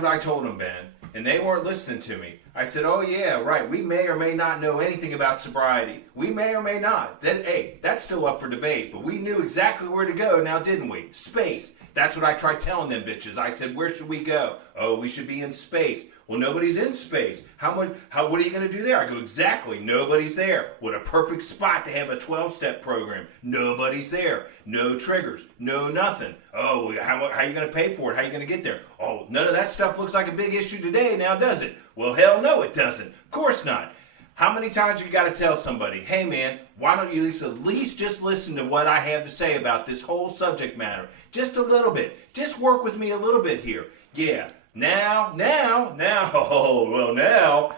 what I told them, Ben. And they weren't listening to me. I said, oh yeah, right, we may or may not know anything about sobriety. We may or may not. Hey, that's still up for debate, but we knew exactly where to go now, didn't we? Space. That's what I tried telling them bitches. I said, where should we go? Oh, we should be in space. Well, nobody's in space. What are you going to do there? I go, exactly, nobody's there. What a perfect spot to have a 12-step program. Nobody's there. No triggers. No nothing. Oh, how are you going to pay for it? How are you going to get there? Oh, none of that stuff looks like a big issue today now, does it? Well, hell no, it doesn't. Of course not. How many times you got to tell somebody, hey man, why don't you at least just listen to what I have to say about this whole subject matter? Just a little bit. Just work with me a little bit here. Yeah, now,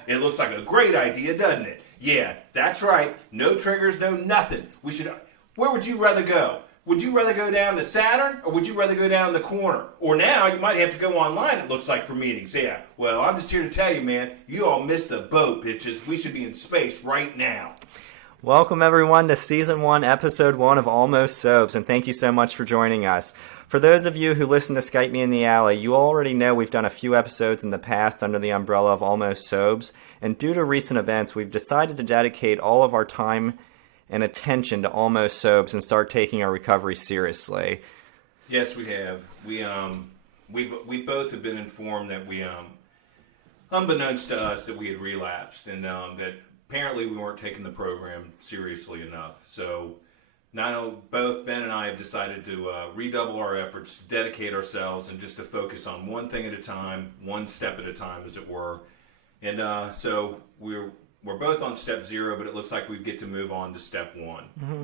it looks like a great idea, doesn't it? Yeah, that's right. No triggers, no nothing. Where would you rather go? Would you rather go down to Saturn, or would you rather go down the corner? Or now, you might have to go online, it looks like, for meetings. Yeah, well, I'm just here to tell you, man, you all missed the boat, bitches. We should be in space right now. Welcome, everyone, to Season 1, Episode 1 of Almost Sobes, and thank you so much for joining us. For those of you who listen to Skype Me in the Alley, you already know we've done a few episodes in the past under the umbrella of Almost Sobes, and due to recent events, we've decided to dedicate all of our time and attention to Almost Sobes and start taking our recovery seriously. Yes, we have. We both have been informed that unbeknownst to us, that we had relapsed, and that apparently we weren't taking the program seriously enough. So both Ben and I have decided to redouble our efforts, dedicate ourselves, and just to focus on one thing at a time, one step at a time, as it were. And so we're both on step 0, but it looks like we get to move on to step 1. Mm-hmm.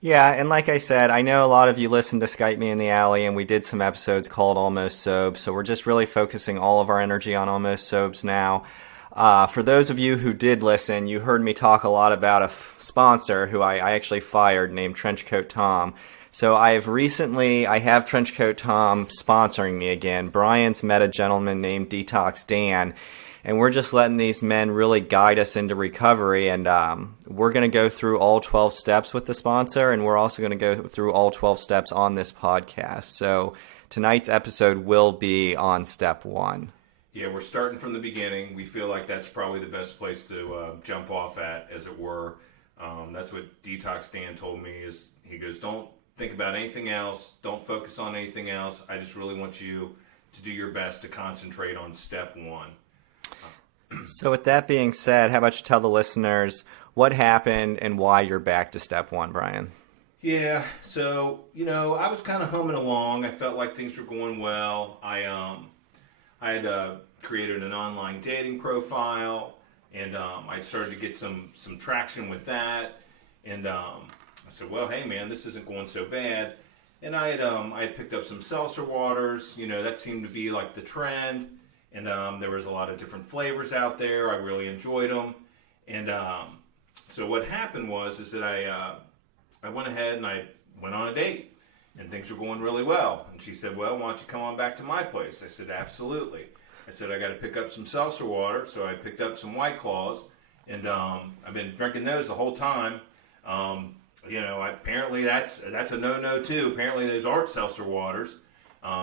Yeah, and like I said, I know a lot of you listened to Skype Me in the Alley, and we did some episodes called Almost Sobes, so we're just really focusing all of our energy on Almost Sobes now. For those of you who did listen, you heard me talk a lot about a sponsor who I actually fired named Trenchcoat Tom. So I have Trenchcoat Tom sponsoring me again. Brian's met a gentleman named Detox Dan, and we're just letting these men really guide us into recovery. And we're going to go through all 12 steps with the sponsor, and we're also going to go through all 12 steps on this podcast. So tonight's episode will be on step 1. Yeah, we're starting from the beginning. We feel like that's probably the best place to jump off at, as it were. That's what Detox Dan told me. He goes, don't think about anything else. Don't focus on anything else. I just really want you to do your best to concentrate on step 1. So with that being said, how about you tell the listeners what happened and why you're back to step 1, Brian? Yeah, so, I was kind of humming along. I felt like things were going well. I had created an online dating profile, and I started to get some traction with that. And I said, well, hey, man, this isn't going so bad. And I had picked up some seltzer waters. That seemed to be like the trend. And there was a lot of different flavors out there. I really enjoyed them. And so what happened is that I went ahead and I went on a date. And things were going really well. And she said, well, why don't you come on back to my place? I said, absolutely. I said, I got to pick up some seltzer water. So I picked up some White Claws. And I've been drinking those the whole time. Apparently that's a no-no too. Apparently those aren't seltzer waters.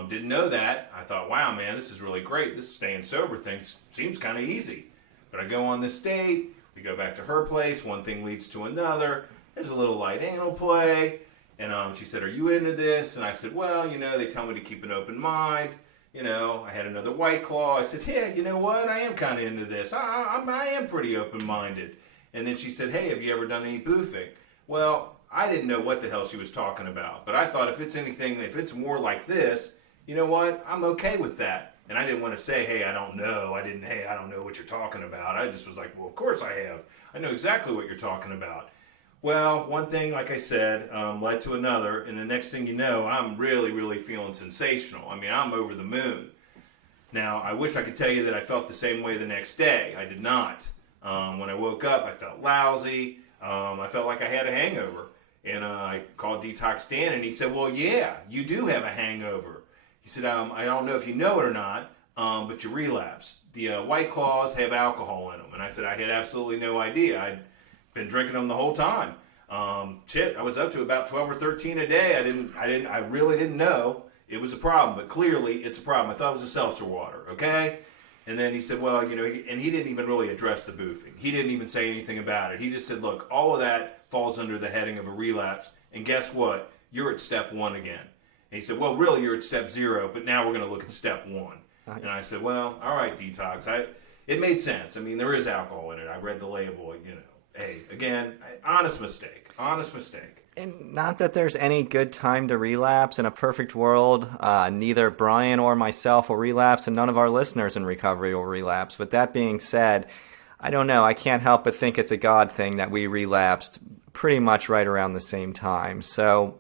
Didn't know that. I thought, wow, man, this is really great. This staying sober thing seems kind of easy. But I go on this date. We go back to her place. One thing leads to another. There's a little light anal play. And she said, are you into this? And I said, well, they tell me to keep an open mind. I had another White Claw. I said, yeah, you know what? I am kind of into this. I am pretty open-minded. And then she said, hey, have you ever done any boofing? Well, I didn't know what the hell she was talking about. But I thought if it's more like this, you know what? I'm okay with that. And I didn't want to say, hey, I don't know. I don't know what you're talking about. I just was like, well, of course I have. I know exactly what you're talking about. Well, one thing, like I said, led to another, and the next thing you know, I'm really, really feeling sensational. I mean, I'm over the moon. Now, I wish I could tell you that I felt the same way the next day. I did not. When I woke up, I felt lousy. I felt like I had a hangover. And I called Detox Dan, and he said, well, yeah, you do have a hangover. He said, I don't know if you know it or not, but you relapse. The White Claws have alcohol in them. And I said, I had absolutely no idea. I'd been drinking them the whole time. I was up to about 12 or 13 a day. I really didn't know It was a problem, but clearly it's a problem. I thought it was a seltzer water, okay? And then he said, well, you know, and he didn't even really address the boofing. He didn't even say anything about it. He just said, look, all of that falls under the heading of a relapse. And guess what? You're at step 1 again. And he said, well, really, you're at step 0, but now we're going to look at step 1. Nice. And I said, well, all right, detox. It made sense. I mean, there is alcohol in it. I read the label, you know. Hey, again, honest mistake. Honest mistake. And not that there's any good time to relapse. In a perfect world, neither Brian or myself will relapse, and none of our listeners in recovery will relapse. But that being said, I don't know. I can't help but think it's a God thing that we relapsed pretty much right around the same time. So,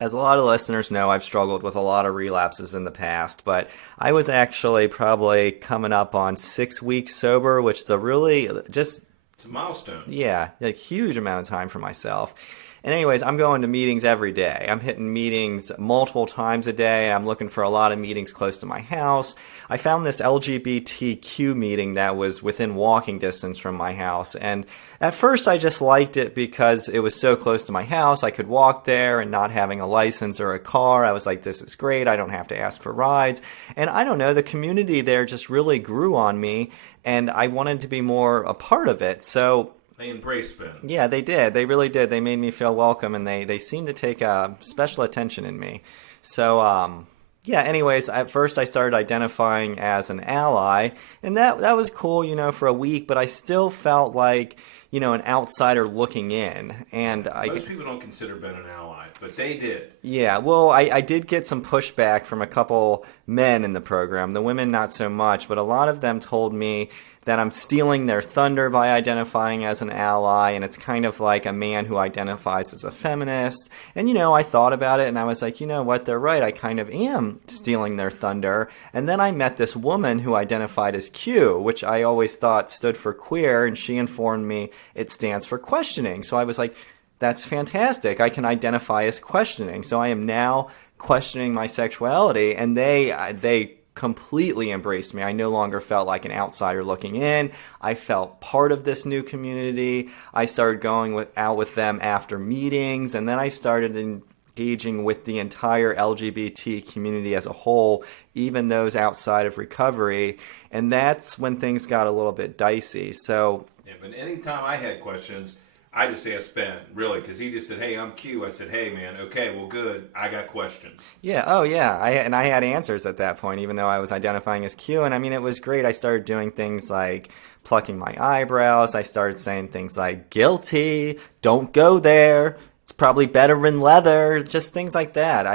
as a lot of listeners know, I've struggled with a lot of relapses in the past, but I was actually probably coming up on 6 weeks sober, which is a really just... It's a milestone. Yeah, a huge amount of time for myself. And anyways, I'm going to meetings every day. I'm hitting meetings multiple times a day. I'm looking for a lot of meetings close to my house. I found this LGBTQ meeting that was within walking distance from my house. And at first I just liked it because it was so close to my house. I could walk there and not having a license or a car. I was like, this is great. I don't have to ask for rides. And I don't know, the community there just really grew on me. And I wanted to be more a part of it. So... They embraced Ben. Yeah, they did. They really did. They made me feel welcome, and they seemed to take special attention in me. So, yeah, anyways, at first I started identifying as an ally, and that was cool, you know, for a week, but I still felt like, you know, an outsider looking in. And most people don't consider Ben an ally, but they did. Yeah, well, I did get some pushback from a couple men in the program. The women, not so much, but a lot of them told me that I'm stealing their thunder by identifying as an ally, and it's kind of like a man who identifies as a feminist. And, you know, I thought about it, and I was like, you know what, they're right. I kind of am stealing their thunder. And then I met this woman who identified as Q, which I always thought stood for queer, and she informed me it stands for questioning. So I was like, that's fantastic. I can identify as questioning. So I am now questioning my sexuality, and they completely embraced me. I no longer felt like an outsider looking in. I felt part of this new community. I started going out with them after meetings, and then I started engaging with the entire LGBT community as a whole, even those outside of recovery, and that's when things got a little bit dicey. So, yeah, but anytime I had questions, I just asked Ben, really, because he just said, hey, I'm Q. I said, hey, man, okay, well, good. I got questions. Yeah, oh, yeah. I had answers at that point, even though I was identifying as Q. And, I mean, it was great. I started doing things like plucking my eyebrows. I started saying things like, guilty, don't go there. It's probably better in leather. Just things like that.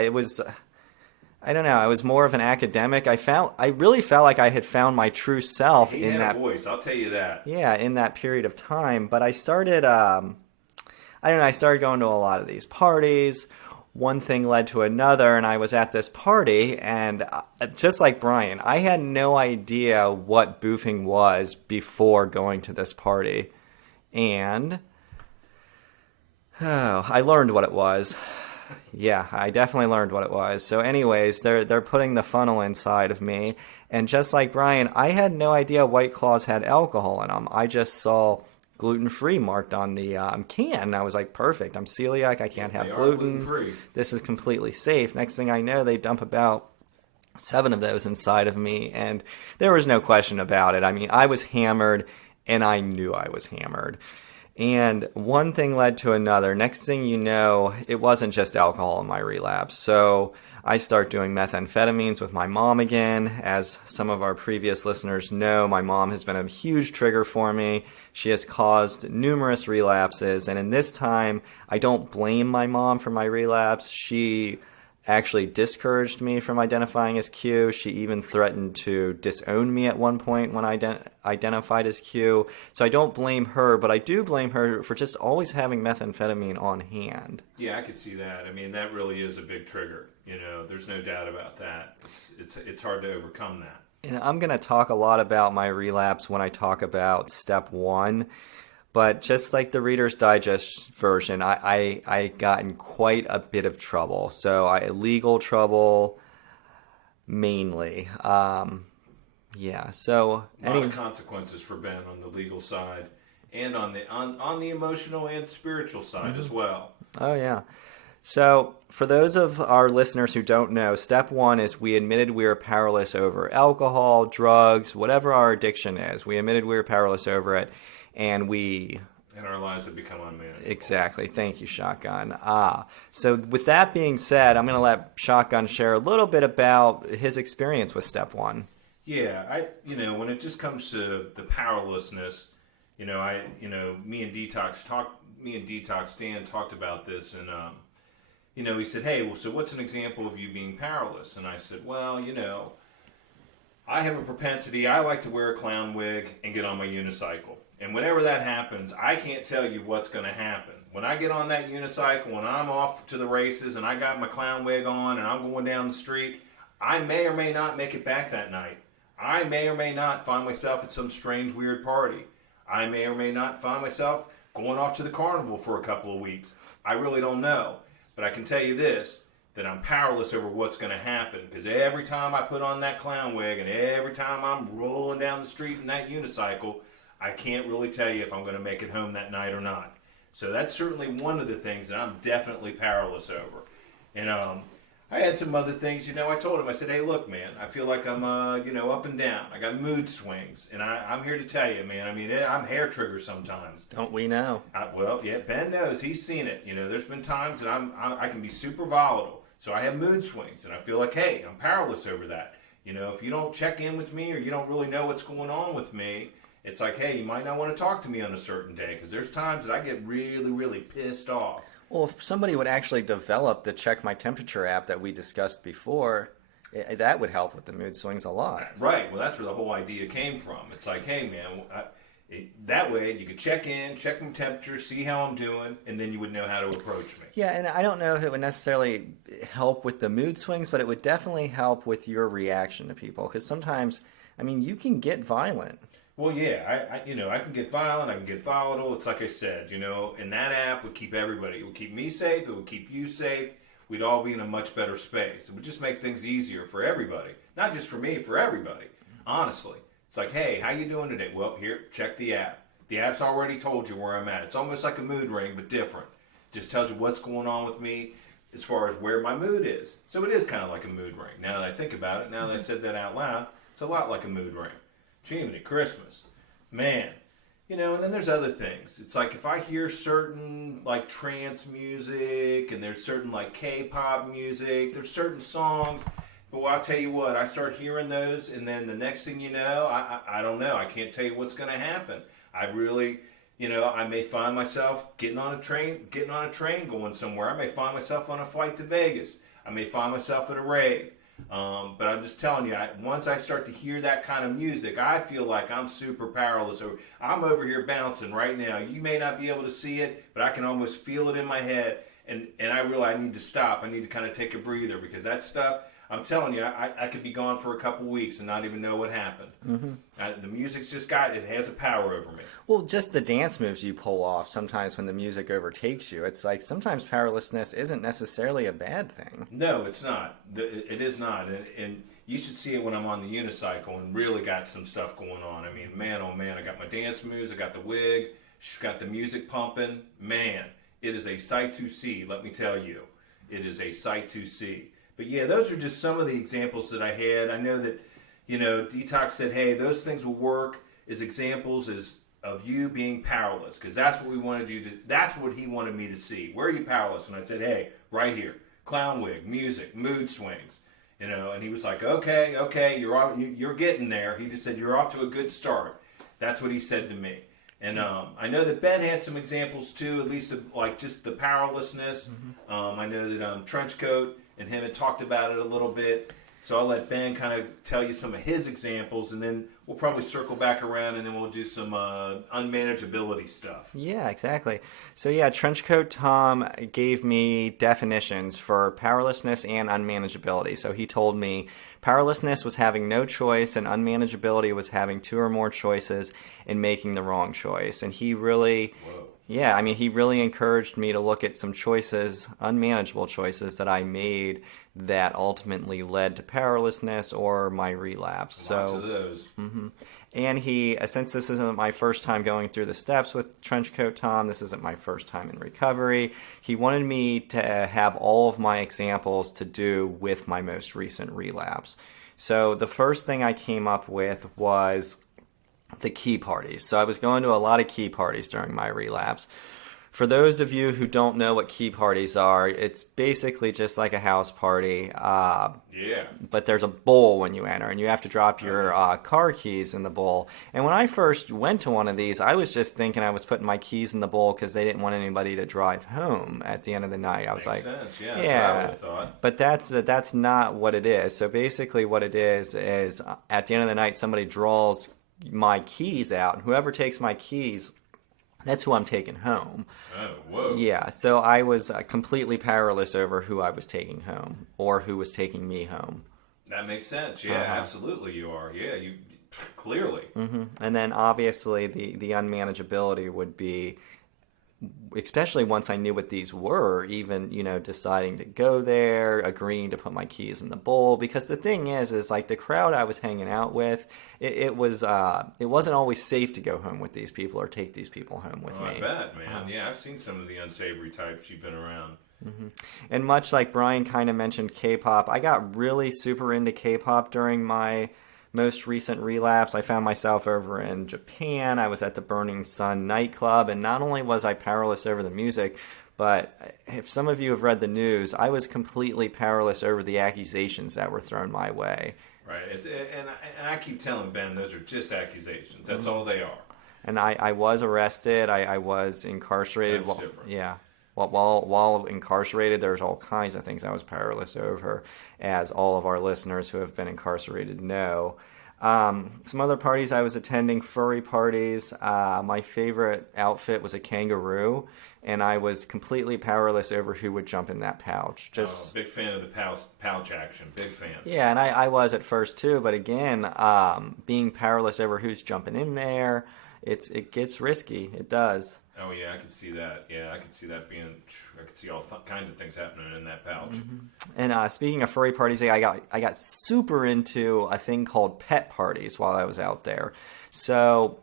I don't know. I was more of an academic. I really felt like I had found my true self in that voice. I'll tell you that. Yeah, in that period of time. But I started, I don't know. I started going to a lot of these parties. One thing led to another, and I was at this party, and just like Brian, I had no idea what boofing was before going to this party, and I learned what it was. Yeah, I definitely learned what it was. So anyways, they're putting the funnel inside of me. And just like Brian, I had no idea White Claws had alcohol in them. I just saw gluten-free marked on the can. And I was like, perfect. I'm celiac. I can't have gluten. Gluten-free. This is completely safe. Next thing I know, they dump about 7 of those inside of me. And there was no question about it. I mean, I was hammered, and I knew I was hammered. And one thing led to another. Next thing you know, it wasn't just alcohol in my relapse. So I start doing methamphetamines with my mom again. As some of our previous listeners know, my mom has been a huge trigger for me. She has caused numerous relapses. And in this time, I don't blame my mom for my relapse. She actually discouraged me from identifying as Q. She even threatened to disown me at one point when I identified as Q. So I don't blame her, but I do blame her for just always having methamphetamine on hand. Yeah, I could see that. I mean, that really is a big trigger. You know, there's no doubt about that. It's hard to overcome that. And I'm going to talk a lot about my relapse when I talk about step 1. But just like the Reader's Digest version, I got in quite a bit of trouble. So legal trouble mainly. Yeah. So a lot of consequences for Ben on the legal side, and on the emotional and spiritual side as well. Oh yeah. So, for those of our listeners who don't know, step one is we admitted we were powerless over alcohol, drugs, whatever our addiction is. We admitted we were powerless over it, and our lives have become unmanageable. Exactly. Thank you, Shotgun. So with that being said, I'm going to let Shotgun share a little bit about his experience with step one. Yeah, when it just comes to the powerlessness, me and Detox Dan talked about this, and he said, hey, well, so what's an example of you being powerless? And I said, well, I have a propensity, I like to wear a clown wig and get on my unicycle. And whenever that happens, I can't tell you what's going to happen. When I get on that unicycle, when I'm off to the races and I got my clown wig on and I'm going down the street, I may or may not make it back that night. I may or may not find myself at some strange, weird party. I may or may not find myself going off to the carnival for a couple of weeks. I really don't know. But I can tell you this, that I'm powerless over what's going to happen, because every time I put on that clown wig and every time I'm rolling down the street in that unicycle, I can't really tell you if I'm going to make it home that night or not. So that's certainly one of the things that I'm definitely powerless over. And I had some other things, I told him, I said, hey, look, man, I feel like I'm, up and down. I got mood swings. And I'm here to tell you, man, I'm hair trigger sometimes. Don't we know? Ben knows. He's seen it. There's been times that I can be super volatile. So I have mood swings. And I feel like, hey, I'm powerless over that. If you don't check in with me or you don't really know what's going on with me, it's like, hey, you might not want to talk to me on a certain day, because there's times that I get really, really pissed off. Well, if somebody would actually develop the Check My Temperature app that we discussed before, that would help with the mood swings a lot. Right. Well, that's where the whole idea came from. It's like, hey, man, that way you could check in, check my temperature, see how I'm doing, and then you would know how to approach me. Yeah, and I don't know if it would necessarily help with the mood swings, but it would definitely help with your reaction to people, because sometimes, you can get violent. Well, yeah, I can get violent, I can get volatile. It's like I said, and that app would keep everybody. It would keep me safe. It would keep you safe. We'd all be in a much better space. It would just make things easier for everybody. Not just for me, for everybody. Honestly. It's like, hey, how you doing today? Well, here, check the app. The app's already told you where I'm at. It's almost like a mood ring, but different. It just tells you what's going on with me as far as where my mood is. So it is kind of like a mood ring. Now that I think about it, now that I said that out loud, it's a lot like a mood ring. Jiminy Christmas. Man. And then there's other things. It's like if I hear certain like trance music and there's certain like K-pop music, there's certain songs, but I'll tell you what, I start hearing those and then the next thing you know, I don't know. I can't tell you what's going to happen. I really, I may find myself getting on a train going somewhere. I may find myself on a flight to Vegas. I may find myself at a rave. But I'm just telling you, once I start to hear that kind of music, I feel like I'm super powerless. I'm over here bouncing right now. You may not be able to see it, but I can almost feel it in my head. And I realize I need to stop. I need to kind of take a breather, because that stuff, I'm telling you, I could be gone for a couple weeks and not even know what happened. Mm-hmm. The music's just it has a power over me. Well, just the dance moves you pull off sometimes when the music overtakes you. It's like sometimes powerlessness isn't necessarily a bad thing. No, it's not. It is not. And you should see it when I'm on the unicycle and really got some stuff going on. Man, oh man, I got my dance moves, I got the wig, she's got the music pumping. Man, it is a sight to see, let me tell you. It is a sight to see. But yeah, those are just some of the examples that I had. I know that, Detox said, hey, those things will work as examples of you being powerless, because that's what we wanted you to, that's what he wanted me to see. Where are you powerless? And I said, hey, right here, clown wig, music, mood swings, and he was like, okay, you're getting there. He just said, you're off to a good start. That's what he said to me. And I know that Ben had some examples too, at least of like just the powerlessness. Mm-hmm. I know that Trenchcoat and him had talked about it a little bit. So I'll let Ben kind of tell you some of his examples, and then we'll probably circle back around, and then we'll do some unmanageability stuff. Yeah, exactly. So yeah, Trenchcoat Tom gave me definitions for powerlessness and unmanageability. So he told me powerlessness was having no choice, and unmanageability was having two or more choices and making the wrong choice. And he really... Whoa. Yeah, I mean, he really encouraged me to look at some choices, unmanageable choices that I made that ultimately led to powerlessness or my relapse. Lots of So, those. and he, since this isn't my first time going through the steps with Trenchcoat Tom, this isn't my first time in recovery. He wanted me to have all of my examples to do with my most recent relapse. So the first thing I came up with was the key parties. So I was going to a lot of key parties during my relapse. For those of you who don't know what key parties are, it's basically just like a house party, Yeah. but there's a bowl when you enter, and you have to drop your car keys in the bowl. And when I first went to one of these, I was just thinking I was putting my keys in the bowl because they didn't want anybody to drive home at the end of the night. I was Makes like, sense. Yeah, that's what I would have thought. but that's not what it is. So basically, what it is at the end of the night, somebody draws my keys out, and whoever takes my keys, that's who I'm taking home. Oh, whoa. Yeah, so I was completely powerless over who I was taking home or who was taking me home. That makes sense. Yeah, absolutely you are. Yeah, you clearly. And then obviously the unmanageability would be, especially once I knew what these were, even, deciding to go there, agreeing to put my keys in the bowl. Because the thing is like the crowd I was hanging out with, it wasn't always safe to go home with these people or take these people home with me. I bet, man. Yeah, I've seen some of the unsavory types you've been around. And much like Brian kind of mentioned K-pop, I got really super into K-pop during my most recent relapse. I found myself over in Japan. I was at the Burning Sun nightclub, and not only was I powerless over the music, but if some of you have read the news, I was completely powerless over the accusations that were thrown my way. Right. And I keep telling Ben, those are just accusations. That's all they are. And I was arrested. I was incarcerated. That's different. Yeah. While incarcerated, there's all kinds of things I was powerless over, as all of our listeners who have been incarcerated know. Some other parties I was attending, furry parties. My favorite outfit was a kangaroo, and I was completely powerless over who would jump in that pouch. Big fan of the pouch action. Big fan. Yeah, and I was at first too, but again, being powerless over who's jumping in there, it gets risky. It does. Oh yeah, I could see that. Yeah, I could see that I could see all kinds of things happening in that pouch. And speaking of furry parties, I got super into a thing called pet parties while I was out there. So,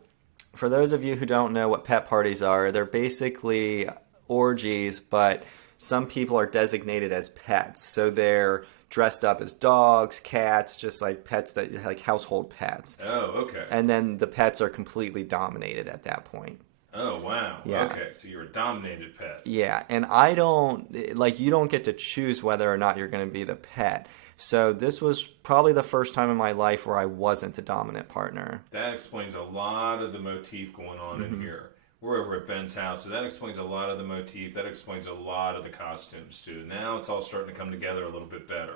for those of you who don't know what pet parties are, they're basically orgies, but some people are designated as pets. So they're dressed up as dogs, cats, just like pets like household pets. Oh, okay. And then the pets are completely dominated at that point. Oh, wow. Yeah. Okay, so you're a dominated pet. Yeah, and you don't get to choose whether or not you're going to be the pet. So this was probably the first time in my life where I wasn't the dominant partner. That explains a lot of the motif going on in here. We're over at Ben's house, so that explains a lot of the motif. That explains a lot of the costumes, too. Now it's all starting to come together a little bit better.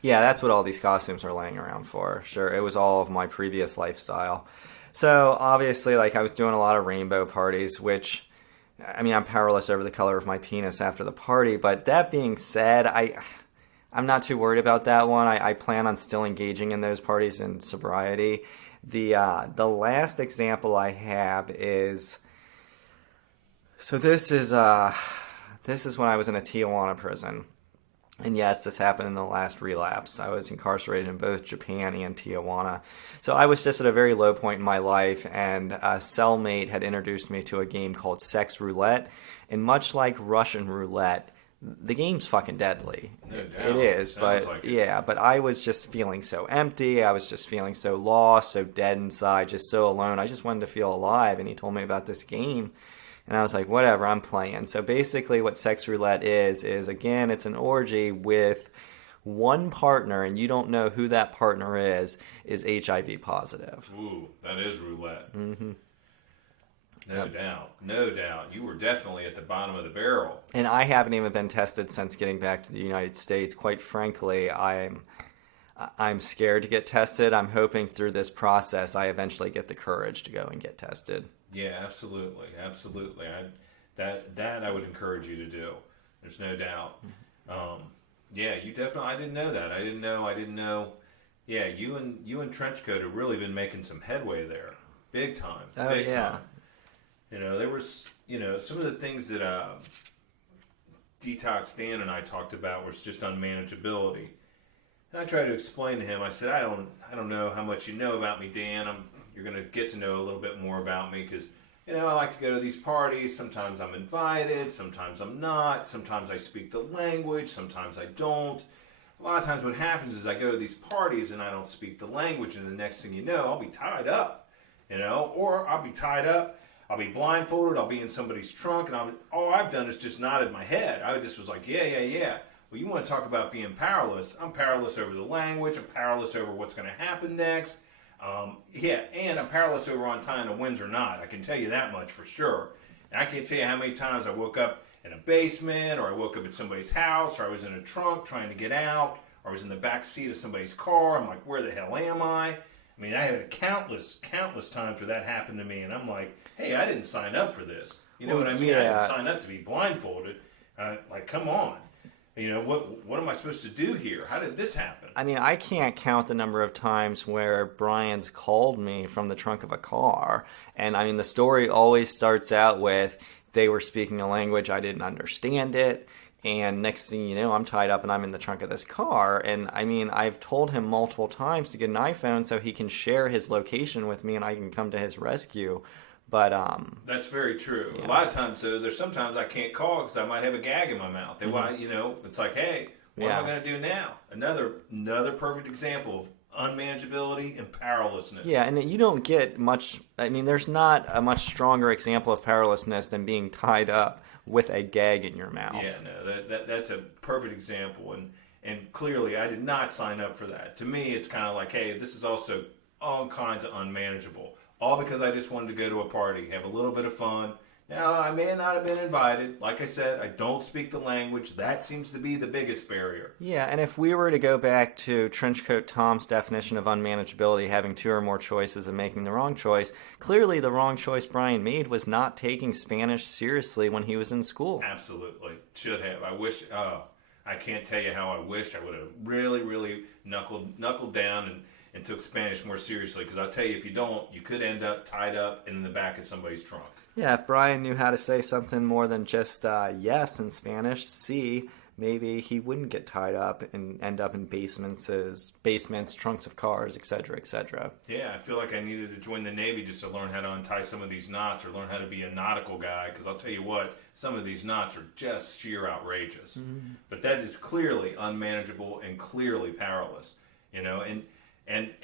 Yeah, that's what all these costumes are laying around for. Sure, it was all of my previous lifestyle. So, obviously, I was doing a lot of rainbow parties, which, I mean, I'm powerless over the color of my penis after the party. But that being said, I'm not too worried about that one. I plan on still engaging in those parties in sobriety. The last example I have is... So this is when I was in a Tijuana prison. And yes, this happened in the last relapse. I was incarcerated in both Japan and Tijuana. So I was just at a very low point in my life, and a cellmate had introduced me to a game called Sex Roulette. And much like Russian roulette, the game's fucking deadly. No doubt. It is, Sounds but like it. yeah, but I was just feeling so empty. I was just feeling so lost, so dead inside, just so alone. I just wanted to feel alive, and he told me about this game. And I was like, whatever, I'm playing. So basically what Sex Roulette is again, it's an orgy with one partner, and you don't know who that partner is HIV positive. Ooh, that is roulette. Mm-hmm. No doubt. No doubt. You were definitely at the bottom of the barrel. And I haven't even been tested since getting back to the United States. Quite frankly, I'm scared to get tested. I'm hoping through this process I eventually get the courage to go and get tested. Yeah, absolutely. Absolutely. That I would encourage you to do. There's no doubt. Yeah, you definitely. I didn't know that. I didn't know. Yeah, you and Trenchcoat have really been making some headway there, big time. Oh, Big yeah. time. There was, some of the things that Detox Dan and I talked about was just unmanageability. And I tried to explain to him. I said, I don't know how much you know about me, Dan. You're going to get to know a little bit more about me because, I like to go to these parties. Sometimes I'm invited. Sometimes I'm not. Sometimes I speak the language. Sometimes I don't. A lot of times what happens is I go to these parties and I don't speak the language, and the next thing you know, I'll be tied up, or I'll be tied up. I'll be blindfolded. I'll be in somebody's trunk, and all I've done is just nodded my head. I just was like, yeah. Well, you want to talk about being powerless? I'm powerless over the language. I'm powerless over what's going to happen next. And I'm powerless over on tying the winds or not. I can tell you that much for sure. And I can't tell you how many times I woke up in a basement, or I woke up at somebody's house, or I was in a trunk trying to get out, or I was in the back seat of somebody's car. I'm like, where the hell am I? I mean, I had countless times where that happened to me, and I'm like, hey, I didn't sign up for this. You know what I mean? Yeah. I didn't sign up to be blindfolded. Like, come on. What am I supposed to do here? How did this happen? I mean, I can't count the number of times where Brian's called me from the trunk of a car. And I mean, the story always starts out with they were speaking a language, I didn't understand it. And next thing you know, I'm tied up and I'm in the trunk of this car. And I mean, I've told him multiple times to get an iPhone so he can share his location with me and I can come to his rescue. But that's very true. Yeah. A lot of times, though, there's sometimes I can't call because I might have a gag in my mouth. They want, it's like, hey, what am I going to do now? Another perfect example of unmanageability and powerlessness. Yeah, and you don't get much. I mean, there's not a much stronger example of powerlessness than being tied up with a gag in your mouth. Yeah, no, that's a perfect example, and clearly I did not sign up for that. To me, it's kind of like, hey, this is also all kinds of unmanageable. All because I just wanted to go to a party, have a little bit of fun. Now, I may not have been invited. Like I said, I don't speak the language. That seems to be the biggest barrier. Yeah, and if we were to go back to Trenchcoat Tom's definition of unmanageability, having two or more choices and making the wrong choice, clearly the wrong choice Brian made was not taking Spanish seriously when he was in school. Absolutely. Should have. I can't tell you how I wish I would have really, really knuckled down and took Spanish more seriously, because I'll tell you, if you don't, you could end up tied up in the back of somebody's trunk. Yeah, if Brian knew how to say something more than just yes in Spanish, sí, maybe he wouldn't get tied up and end up in basements, trunks of cars, etc., etc. Yeah, I feel like I needed to join the Navy just to learn how to untie some of these knots or learn how to be a nautical guy, because I'll tell you what, some of these knots are just sheer outrageous. Mm-hmm. But that is clearly unmanageable and clearly powerless, and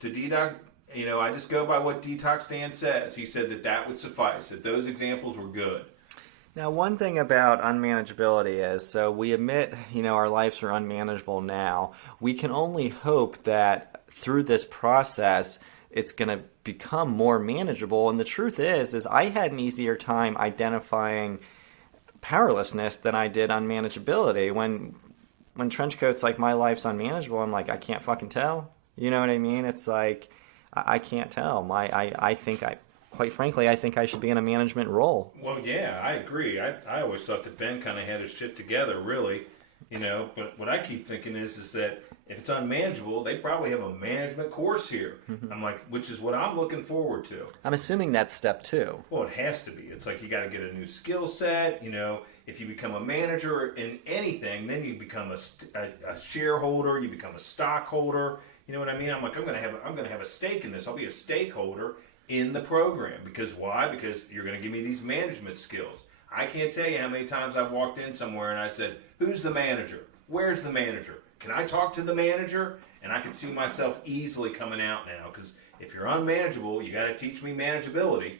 to Detox, I just go by what Detox Dan says. He said that would suffice, that those examples were good. Now, one thing about unmanageability is, so we admit, our lives are unmanageable now. We can only hope that through this process, it's going to become more manageable. And the truth is I had an easier time identifying powerlessness than I did unmanageability. When Trenchcoat's like, my life's unmanageable, I'm like, I can't fucking tell. You know what I mean? It's like, I can't tell. Quite frankly, I think I should be in a management role. Well, yeah, I agree. I always thought that Ben kind of had his shit together, really. But what I keep thinking is that if it's unmanageable, they probably have a management course here. Mm-hmm. I'm like, which is what I'm looking forward to. I'm assuming that's step 2. Well, it has to be. It's like you got to get a new skill set. If you become a manager in anything, then you become a shareholder. You become a stockholder. You know what I mean? I'm like, I'm gonna have a stake in this. I'll be a stakeholder in the program. Because why? Because you're gonna give me these management skills. I can't tell you how many times I've walked in somewhere and I said, who's the manager? Where's the manager? Can I talk to the manager? And I can see myself easily coming out now, because if you're unmanageable, you got to teach me manageability.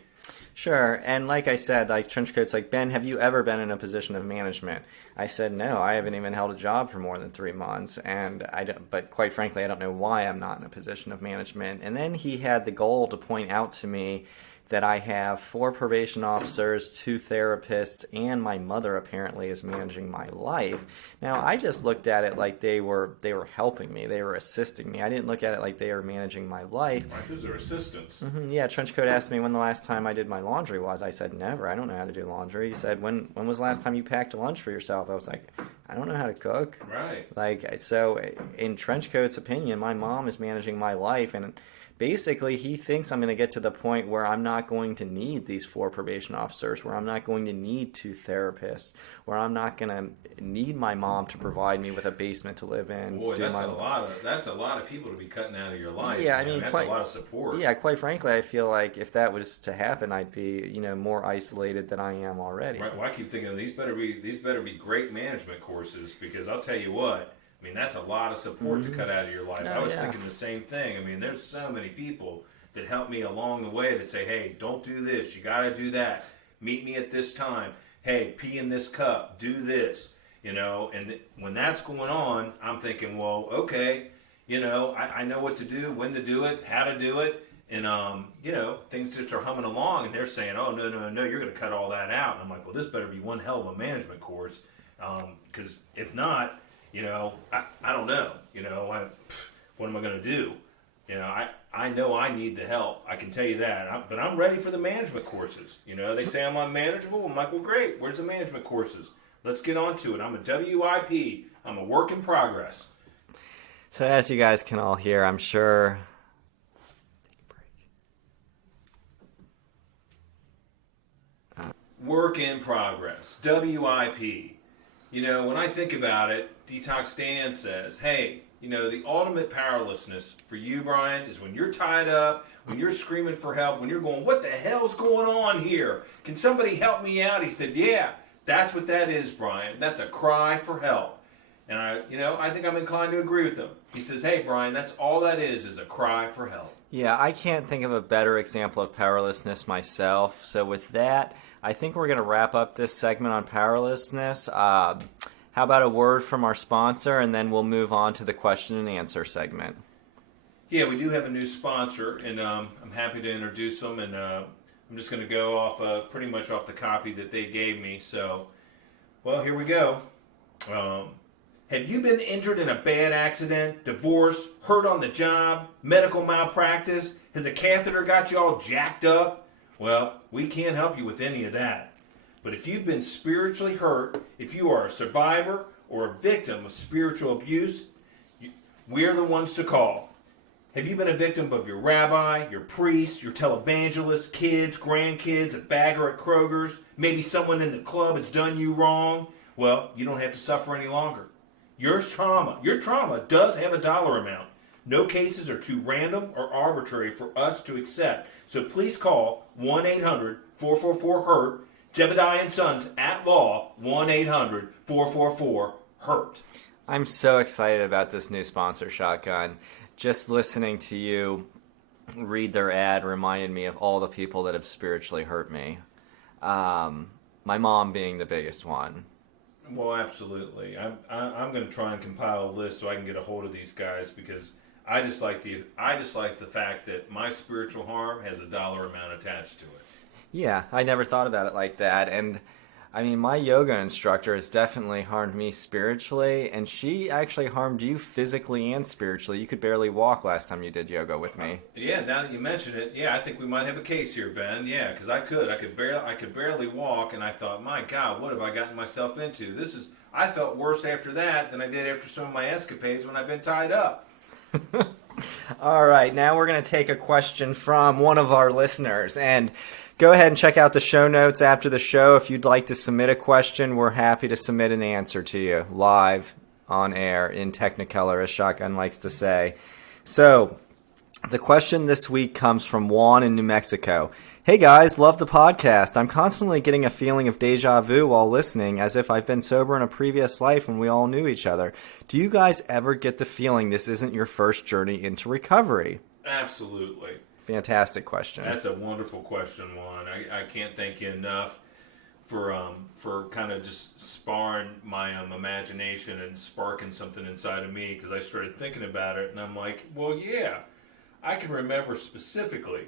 Sure, and like I said, like Trenchcoat's like, Ben, have you ever been in a position of management? I said, no, I haven't even held a job for more than 3 months, but quite frankly, I don't know why I'm not in a position of management. And then he had the goal to point out to me that I have 4 probation officers, 2 therapists, and my mother apparently is managing my life. Now, I just looked at it like they were helping me. They were assisting me. I didn't look at it like they were managing my life. Right, those are assistants. Mm-hmm, yeah, Trenchcoat asked me when the last time I did my laundry was. I said, never. I don't know how to do laundry. He said, when was the last time you packed a lunch for yourself? I was like, I don't know how to cook. Right. So in Trenchcoat's opinion, my mom is managing my life, and basically he thinks I'm going to get to the point where I'm not going to need these 4 probation officers, where I'm not going to need 2 therapists, where I'm not going to need my mom to provide me with a basement to live in. Boy, that's a lot of people to be cutting out of your life. Yeah, man. That's a lot of support. Yeah, quite frankly, I feel like if that was to happen, I'd be, more isolated than I am already. Right. Well, I keep thinking these better be great management courses, because I'll tell you what, I mean, that's a lot of support to cut out of your life. No, I was thinking the same thing. I mean, there's so many people that help me along the way that say, hey, don't do this. You got to do that. Meet me at this time. Hey, pee in this cup. Do this. And when that's going on, I'm thinking, well, okay, I know what to do, when to do it, how to do it. And, things just are humming along, and they're saying, oh, no, you're going to cut all that out. And I'm like, well, this better be one hell of a management course, because if not, I don't know. What am I going to do? I know I need the help. I can tell you that. But I'm ready for the management courses. They say I'm unmanageable. I'm like, well, great. Where's the management courses? Let's get on to it. I'm a WIP. I'm a work in progress. So as you guys can all hear, I'm sure... Work in progress. WIP. When I think about it, Detox Dan says, hey, the ultimate powerlessness for you, Brian, is when you're tied up, when you're screaming for help, when you're going, what the hell's going on here? Can somebody help me out? He said, yeah, that's what that is, Brian. That's a cry for help. And I think I'm inclined to agree with him. He says, hey, Brian, that's all that is a cry for help. Yeah, I can't think of a better example of powerlessness myself. So with that, I think we're going to wrap up this segment on powerlessness. How about a word from our sponsor, and then we'll move on to the question and answer segment. Yeah, we do have a new sponsor, and I'm happy to introduce them. And I'm just going to go off pretty much off the copy that they gave me. So, well, here we go. Have you been injured in a bad accident, divorce, hurt on the job, medical malpractice? Has a catheter got you all jacked up? Well, we can't help you with any of that. But if you've been spiritually hurt, if you are a survivor or a victim of spiritual abuse, we're the ones to call. Have you been a victim of your rabbi, your priest, your televangelist, kids, grandkids, a bagger at Kroger's? Maybe someone in the club has done you wrong? Well, you don't have to suffer any longer. Your trauma does have a dollar amount. No cases are too random or arbitrary for us to accept. So please call 1-800-444-HURT. Jebediah & Sons at Law, 1-800-444-HURT. I'm so excited about this new sponsor, Shotgun. Just listening to you read their ad reminded me of all the people that have spiritually hurt me. My mom being the biggest one. Well, absolutely. I'm going to try and compile a list so I can get a hold of these guys, because I just like the fact that my spiritual harm has a dollar amount attached to it. Yeah, I never thought about it like that. And I mean, my yoga instructor has definitely harmed me spiritually, and she actually harmed you physically and spiritually. You could barely walk last time you did yoga with me. Yeah, now that you mention it, yeah, I think we might have a case here, Ben. Yeah, because I could barely walk, and I thought, my God, what have I gotten myself into? I felt worse after that than I did after some of my escapades when I've been tied up. All right, now we're going to take a question from one of our listeners, and go ahead and check out the show notes after the show. If you'd like to submit a question, we're happy to submit an answer to you live on air in Technicolor, as Shotgun likes to say. So, the question this week comes from Juan in New Mexico. Hey guys, love the podcast. I'm constantly getting a feeling of deja vu while listening, as if I've been sober in a previous life when we all knew each other. Do you guys ever get the feeling this isn't your first journey into recovery? Absolutely. Fantastic question. That's a wonderful question, Juan. I can't thank you enough for kind of just sparring my imagination and sparking something inside of me, because I started thinking about it, and I'm like, well, yeah, I can remember specifically.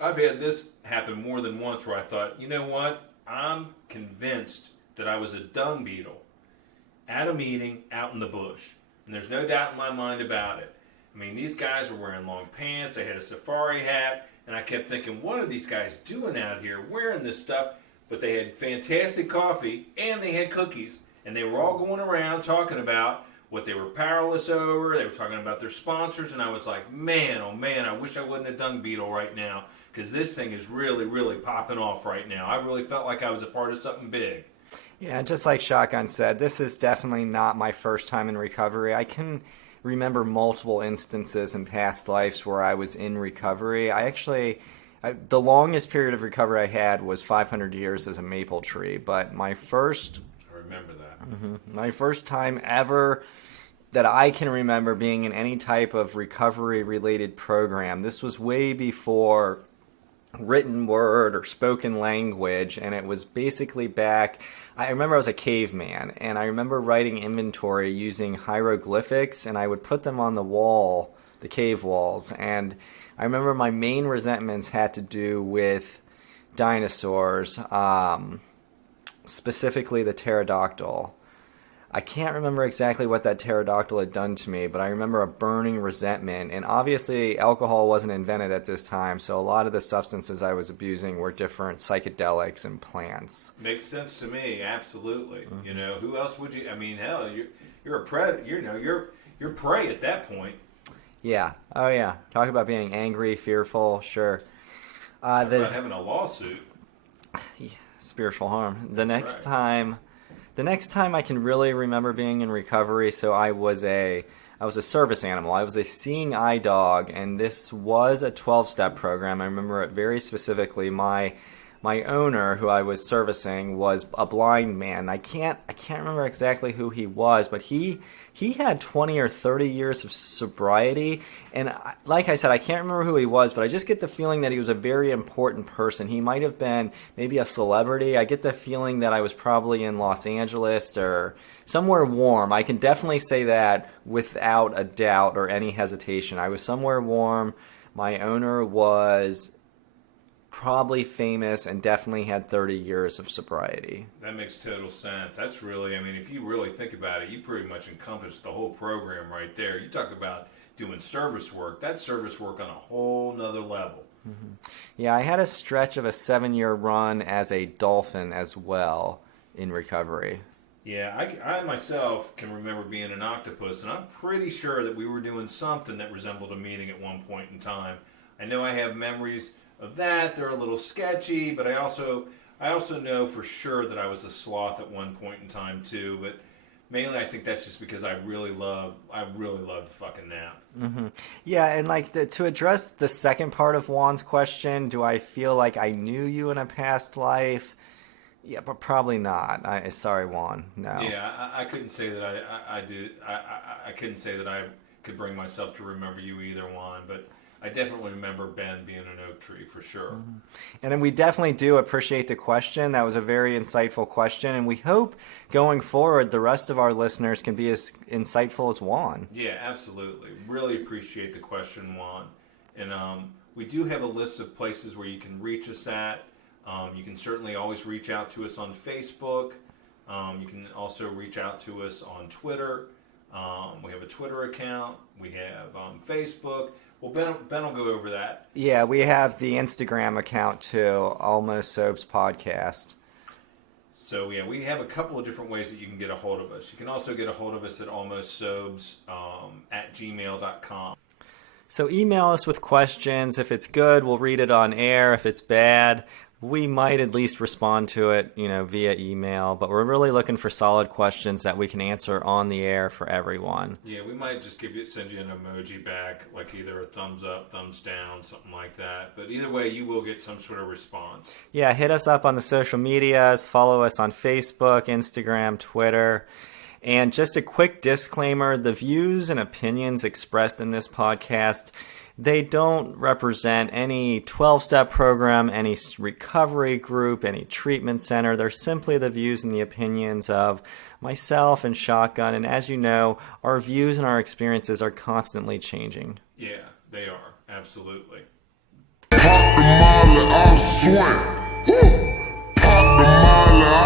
I've had this happen more than once where I thought, you know what? I'm convinced that I was a dung beetle at a meeting out in the bush, and there's no doubt in my mind about it. I mean, these guys were wearing long pants, they had a safari hat, and I kept thinking, what are these guys doing out here wearing this stuff? But they had fantastic coffee, and they had cookies, and they were all going around talking about, what they were powerless over. They were talking about their sponsors, and I was like, man, oh man, I wish I wouldn't have done Beetle right now, because this thing is really, really popping off right now. I really felt like I was a part of something big. Yeah, just like Shotgun said, this is definitely not my first time in recovery. I can remember multiple instances in past lives where I was in recovery. The longest period of recovery I had was 500 years as a maple tree, but my first... I remember that. My first time ever that I can remember being in any type of recovery-related program. This was way before written word or spoken language, and it was basically back... I remember I was a caveman, and I remember writing inventory using hieroglyphics, and I would put them on the wall, the cave walls, and I remember my main resentments had to do with dinosaurs, specifically the pterodactyl. I can't remember exactly what that pterodactyl had done to me, but I remember a burning resentment. And obviously, alcohol wasn't invented at this time, so a lot of the substances I was abusing were different psychedelics and plants. Makes sense to me, absolutely. You know, who else would you? I mean, hell, you're a predator. You know, you're prey at that point. Yeah. Oh yeah. Talk about being angry, fearful. Sure. Talk about having a lawsuit. Yeah, spiritual harm. The That's next time I can really remember being in recovery, so I was a service animal. I was a seeing eye dog, and this was a 12-step program. I remember it very specifically. My owner, who I was servicing, was a blind man. I can't remember exactly who he was, but he had 20 or 30 years of sobriety, and like I said, I can't remember who he was, but I just get the feeling that he was a very important person. He might have been maybe a celebrity. I get the feeling that I was probably in Los Angeles or somewhere warm. I can definitely say that without a doubt or any hesitation. I was somewhere warm. My owner was probably famous and definitely had 30 years of sobriety. That makes total sense. That's really, I mean, if you really think about it, you pretty much encompass the whole program right there. You talk about doing service work. That's service work on a whole nother level. Mm-hmm. Yeah, I had a stretch of a 7-year run as a dolphin as well in recovery. Yeah, I myself can remember being an octopus, and I'm pretty sure that we were doing something that resembled a meeting at one point in time. I know I have memories of that. They're a little sketchy, but I also know for sure that I was a sloth at one point in time too. But mainly, I think that's just because I really love to fucking nap. Mm-hmm. Yeah, and like to address the second part of Juan's question, do I feel like I knew you in a past life? Yeah, but probably not. Sorry, Juan. No. Yeah, I couldn't say that I did. I couldn't say that I could bring myself to remember you either, Juan, but I definitely remember Ben being an oak tree for sure. Mm-hmm. And then we definitely do appreciate the question. That was a very insightful question, and we hope going forward the rest of our listeners can be as insightful as Juan. Yeah, absolutely. Really appreciate the question, Juan. And we do have a list of places where you can reach us at. You can certainly always reach out to us on Facebook. You can also reach out to us on Twitter. We have a Twitter account. We have Facebook. Well, Ben will go over that. Yeah, we have the Instagram account too, Almost Sobes Podcast. So yeah, we have a couple of different ways that you can get a hold of us. You can also get a hold of us at almostsobes at gmail.com. So email us with questions. If it's good, we'll read it on air. If it's bad, we might at least respond to it, via email. But we're really looking for solid questions that we can answer on the air for everyone. Yeah, we might just send you an emoji back, like either a thumbs up, thumbs down, something like that. But either way, you will get some sort of response. Yeah, hit us up on the social medias. Follow us on Facebook, Instagram, Twitter. And just a quick disclaimer, the views and opinions expressed in this podcast, they don't represent any 12-step program, any recovery group, any treatment center. They're simply the views and the opinions of myself and Shotgun. And as you know, our views and our experiences are constantly changing. Yeah, they are. Absolutely. Pop the molly, I swear. Pop the molly,